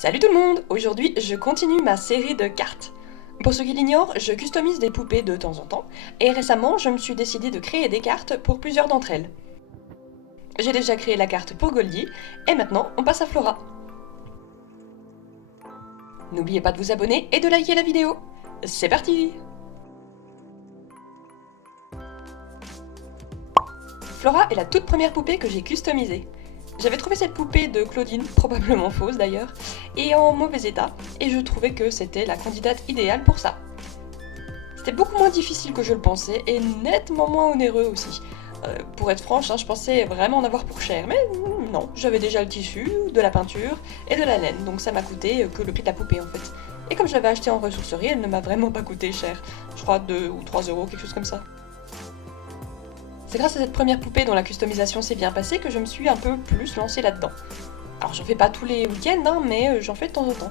Salut tout le monde! Aujourd'hui, je continue ma série de cartes. Pour ceux qui l'ignorent, je customise des poupées de temps en temps, et récemment, je me suis décidé de créer des cartes pour plusieurs d'entre elles. J'ai déjà créé la carte pour Goldie, et maintenant, on passe à Flora. N'oubliez pas de vous abonner et de liker la vidéo. C'est parti! Flora est la toute première poupée que j'ai customisée. J'avais trouvé cette poupée de Claudine, probablement fausse d'ailleurs, et en mauvais état, et je trouvais que c'était la candidate idéale pour ça. C'était beaucoup moins difficile que je le pensais, et nettement moins onéreux aussi. Pour être franche, je pensais vraiment en avoir pour cher, mais non, j'avais déjà le tissu, de la peinture et de la laine, donc ça m'a coûté que le prix de la poupée en fait. Et comme je l'avais achetée en ressourcerie, elle ne m'a vraiment pas coûté cher. Je crois 2 ou 3 euros, quelque chose comme ça. C'est grâce à cette première poupée dont la customisation s'est bien passée que je me suis un peu plus lancée là-dedans. Alors j'en fais pas tous les week-ends, mais j'en fais de temps en temps.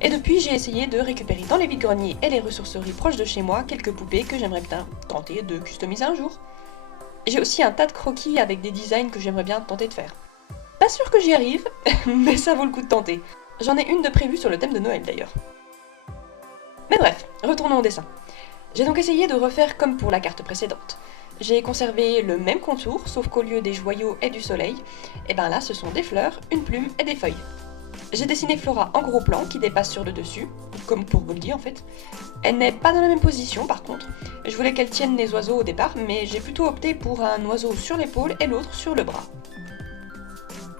Et depuis, j'ai essayé de récupérer dans les vides-greniers et les ressourceries proches de chez moi quelques poupées que j'aimerais bien tenter de customiser un jour. J'ai aussi un tas de croquis avec des designs que j'aimerais bien tenter de faire. Pas sûr que j'y arrive, mais ça vaut le coup de tenter. J'en ai une de prévue sur le thème de Noël d'ailleurs. Mais bref, retournons au dessin. J'ai donc essayé de refaire comme pour la carte précédente. J'ai conservé le même contour, sauf qu'au lieu des joyaux et du soleil, et ben là ce sont des fleurs, une plume et des feuilles. J'ai dessiné Flora en gros plan qui dépasse sur le dessus, comme pour Goldie en fait. Elle n'est pas dans la même position par contre. Je voulais qu'elle tienne les oiseaux au départ, mais j'ai plutôt opté pour un oiseau sur l'épaule et l'autre sur le bras.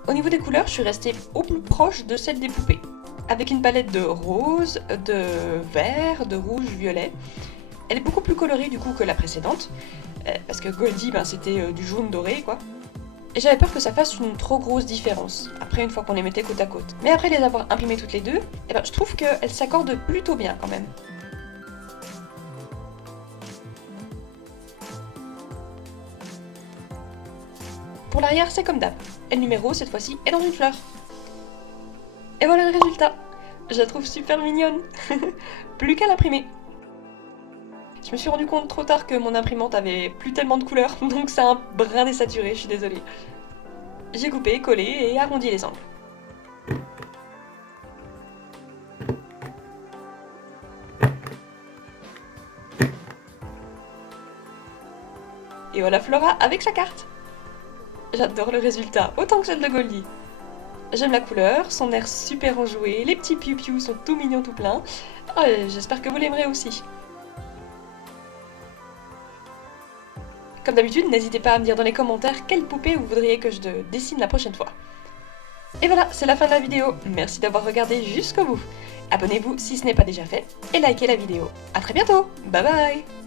Au niveau des couleurs, je suis restée au plus proche de celle des poupées, avec une palette de rose, de vert, de rouge, violet. Elle est beaucoup plus colorée du coup que la précédente, parce que Goldie c'était du jaune doré quoi. Et j'avais peur que ça fasse une trop grosse différence, après une fois qu'on les mettait côte à côte. Mais après les avoir imprimées toutes les deux, je trouve qu'elles s'accordent plutôt bien quand même. Pour l'arrière, c'est comme d'hab. Et le numéro, cette fois-ci, est dans une fleur. Et voilà le résultat. Je la trouve super mignonne. Plus qu'à l'imprimer. Je me suis rendu compte trop tard que mon imprimante avait plus tellement de couleurs, donc c'est un brin désaturé, je suis désolée. J'ai coupé, collé et arrondi les angles. Et voilà Flora avec sa carte. J'adore le résultat, autant que celle de Goldie. J'aime la couleur, son air super enjoué, les petits piou-piou sont tout mignons tout pleins. J'espère que vous l'aimerez aussi. Comme d'habitude, n'hésitez pas à me dire dans les commentaires quelle poupée vous voudriez que je dessine la prochaine fois. Et voilà, c'est la fin de la vidéo. Merci d'avoir regardé jusqu'au bout. Abonnez-vous si ce n'est pas déjà fait et likez la vidéo. A très bientôt. Bye bye.